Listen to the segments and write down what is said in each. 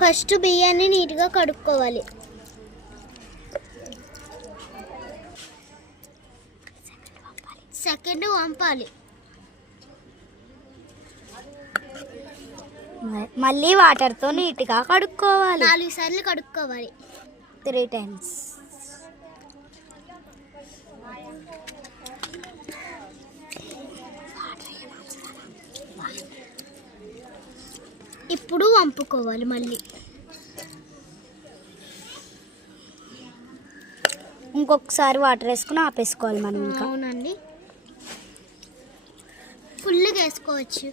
First బియ్యాన్ని నీట్గా కడుక్కోవాలి. సెకండ్ వంపాలి. మళ్ళీ వాటర్తో నీట్గా కడుక్కోవాలి. 4 సార్లు కడుక్కోవాలి. 3 times. ఇప్పుడు వంపుకోవాలి. మళ్ళీ ఇంకొకసారి వాటర్ వేసుకుని ఆపేసుకోవాలి మనం. ఇంకా అవునండి, ఫుల్గా వేసుకోవచ్చు.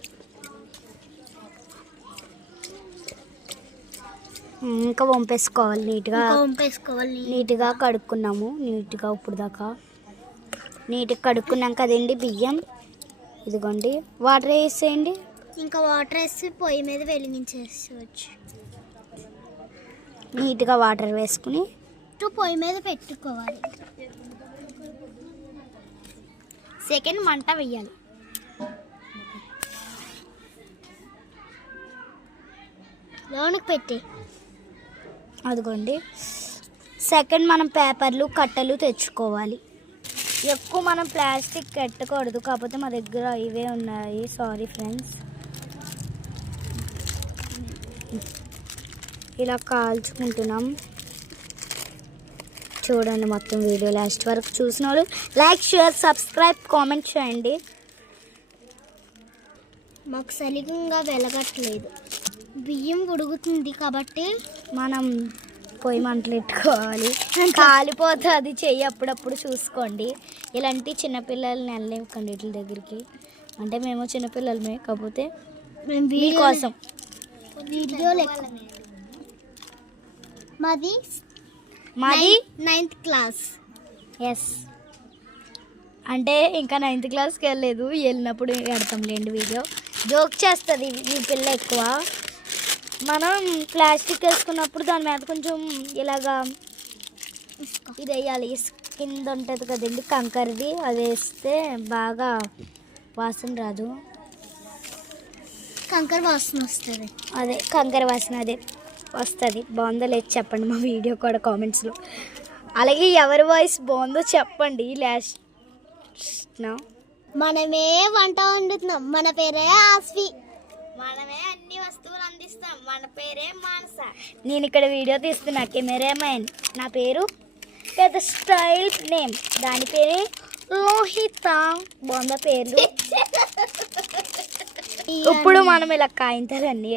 ఇంకా వంపేసుకోవాలి నీట్గా. నీట్గా కడుక్కున్నాము. నీట్గా ఇప్పుడు దాకా నీట్గా కడుక్కున్నాక అదండి బియ్యం. ఇదిగోండి వాటర్ వేసేయండి. ఇంకా వాటర్ వేసి పొయ్యి మీద వెలిగించేసుకోవచ్చు. నీట్గా వాటర్ వేసుకుని పొయ్యి మీద పెట్టుకోవాలి. సెకండ్ మంట వేయాలి. లోనికి పెట్టి అదిగోండి సెకండ్ మనం పేపర్లు కట్టలు తెచ్చుకోవాలి. ఎక్కువ మనం ప్లాస్టిక్ కట్టకూడదు, కాకపోతే మా దగ్గర ఇవే ఉన్నాయి. Sorry friends. ఇలా కాల్చుకుంటున్నాం. చూడండి మొత్తం వీడియో లాస్ట్ వరకు చూసిన వాళ్ళు లైక్, షేర్, సబ్స్క్రైబ్, కామెంట్ చేయండి. మాకు సరిగ్గా వెలగట్లేదు. బియ్యం ఉడుకుతుంది కాబట్టి మనం పొయ్యి మంటలు పెట్టుకోవాలి. కాలిపోతుంది చెయ్యి, అప్పుడప్పుడు చూసుకోండి. ఇలాంటి చిన్నపిల్లల్ని వెళ్ళలేకండి వీటి దగ్గరికి. అంటే మేము చిన్నపిల్లలమే, కాకపోతే మీకోసం వీడియో లెక్క. మాది 9th క్లాస్. ఎస్, అంటే ఇంకా 9th క్లాస్కి వెళ్ళలేదు. వెళ్ళినప్పుడు పెడతాంలేండి వీడియో. జోక్ చేస్తుంది మీ పిల్ల ఎక్కువ. మనం ప్లాస్టిక్ వేసుకున్నప్పుడు దాని మీద కొంచెం ఇలాగా ఇది వేయాలి. కింద ఉంటుంది కదండి కంకరది, అది వేస్తే బాగా వాసన రాదు. కంకర వాసన వస్తుంది. అదే కంకర వాసన అదే వస్తుంది. బాగుందో లేదు చెప్పండి మా వీడియో కూడా కామెంట్స్లో. అలాగే ఎవరి వాయిస్ బాగుందో చెప్పండి. లాస్ట్ మనమే వంట వండుతున్నాం. మన పేరే ఆస్వి. మనమే అన్ని వస్తువులు అందిస్తాం. మన పేరే మానస. నేను ఇక్కడ వీడియో తీస్తున్నా కెమెరామెన్. నా పేరు పెద్ద స్టైల్ నేమ్. దాని పేరే లోహిత. బాగుందా పేర్లు? ఇప్పుడు మనం ఇలా కాయింతాలన్నీ